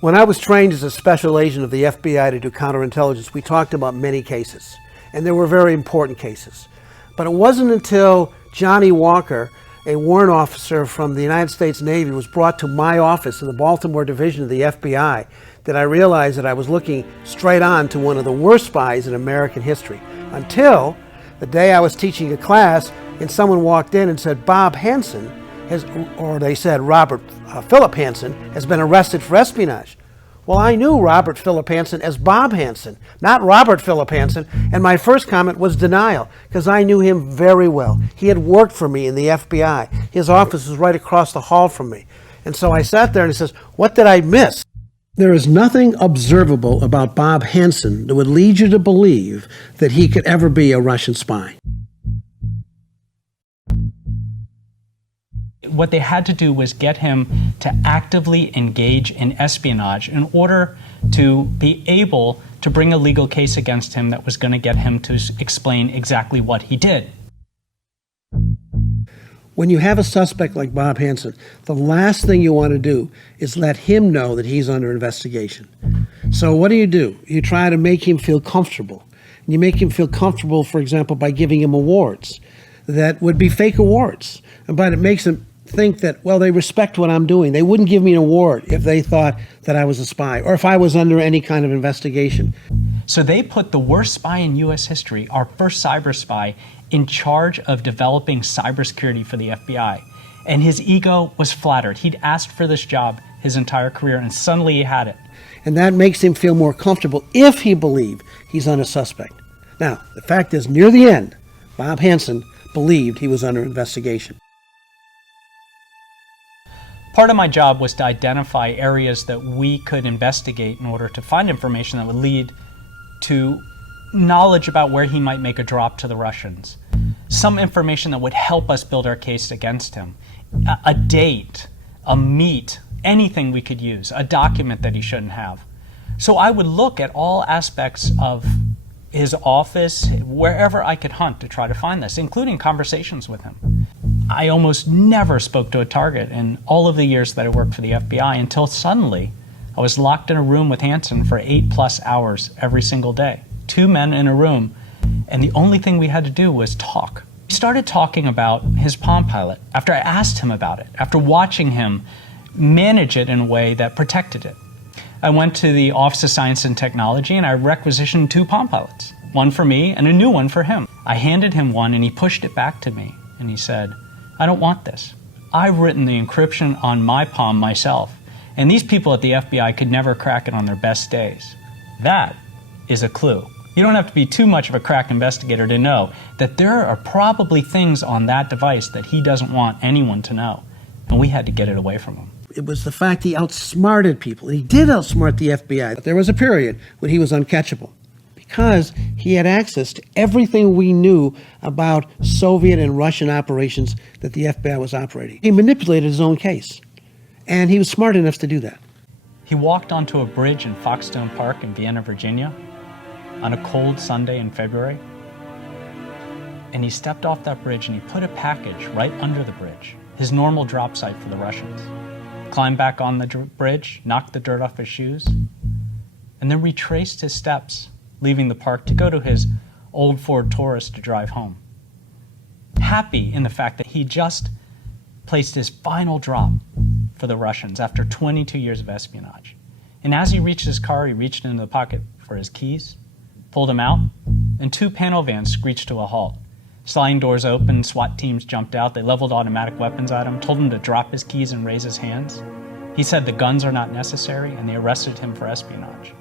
When I was trained as a special agent of the FBI to do counterintelligence, we talked about many cases, and there were very important cases. But it wasn't until Johnny Walker, a warrant officer from the United States Navy, was brought to my office in the Baltimore division of the FBI that I realized that I was looking straight on to one of the worst spies in American history. Until the day I was teaching a class and someone walked in and said, Bob Hanssen, or they said Robert Philip Hanssen has been arrested for espionage. Well, I knew Robert Philip Hanssen as Bob Hanssen, not Robert Philip Hanssen, and my first comment was denial, because I knew him very well. He had worked for me in the FBI. His office was right across the hall from me. And so I sat there and he says, what did I miss? There is nothing observable about Bob Hanssen that would lead you to believe that he could ever be a Russian spy. What they had to do was get him to actively engage in espionage in order to be able to bring a legal case against him that was going to get him to explain exactly what he did. When you have a suspect like Bob Hanssen, the last thing you want to do is let him know that he's under investigation. So what do? You try to make him feel comfortable. And you make him feel comfortable, for example, by giving him awards that would be fake awards. But it makes him think that, well, they respect what I'm doing. They wouldn't give me an award if they thought that I was a spy or if I was under any kind of investigation. So they put the worst spy in U.S. history, our first cyber spy, in charge of developing cybersecurity for the FBI. And his ego was flattered. He'd asked for this job his entire career, and suddenly he had it. And that makes him feel more comfortable if he believed he's on a suspect. Now, the fact is, near the end, Bob Hanssen believed he was under investigation. Part of my job was to identify areas that we could investigate in order to find information that would lead to knowledge about where he might make a drop to the Russians. Some information that would help us build our case against him. A date, a meet, anything we could use, a document that he shouldn't have. So I would look at all aspects of his office, wherever I could hunt to try to find this, including conversations with him. I almost never spoke to a target in all of the years that I worked for the FBI until suddenly I was locked in a room with Hanssen for 8+ hours every single day. 2 men in a room, and the only thing we had to do was talk. We started talking about his Palm Pilot after I asked him about it, after watching him manage it in a way that protected it. I went to the Office of Science and Technology and I requisitioned 2 Palm Pilots, one for me and a new one for him. I handed him one and he pushed it back to me and he said, I don't want this. I've written the encryption on my Palm myself, and these people at the FBI could never crack it on their best days. That is a clue. You don't have to be too much of a crack investigator to know that there are probably things on that device that he doesn't want anyone to know, and we had to get it away from him. It was the fact he outsmarted people. He did outsmart the FBI. But there was a period when he was uncatchable because he had access to everything we knew about Soviet and Russian operations that the FBI was operating. He manipulated his own case, and he was smart enough to do that. He walked onto a bridge in Foxstone Park in Vienna, Virginia, on a cold Sunday in February, and he stepped off that bridge and he put a package right under the bridge, his normal drop site for the Russians. Climbed back on the bridge, knocked the dirt off his shoes, and then retraced his steps, leaving the park to go to his old Ford Taurus to drive home. Happy in the fact that he just placed his final drop for the Russians after 22 years of espionage. And as he reached his car, he reached into the pocket for his keys, pulled them out, and 2 panel vans screeched to a halt. Sliding doors opened, SWAT teams jumped out, they leveled automatic weapons at him, told him to drop his keys and raise his hands. He said the guns are not necessary, and they arrested him for espionage.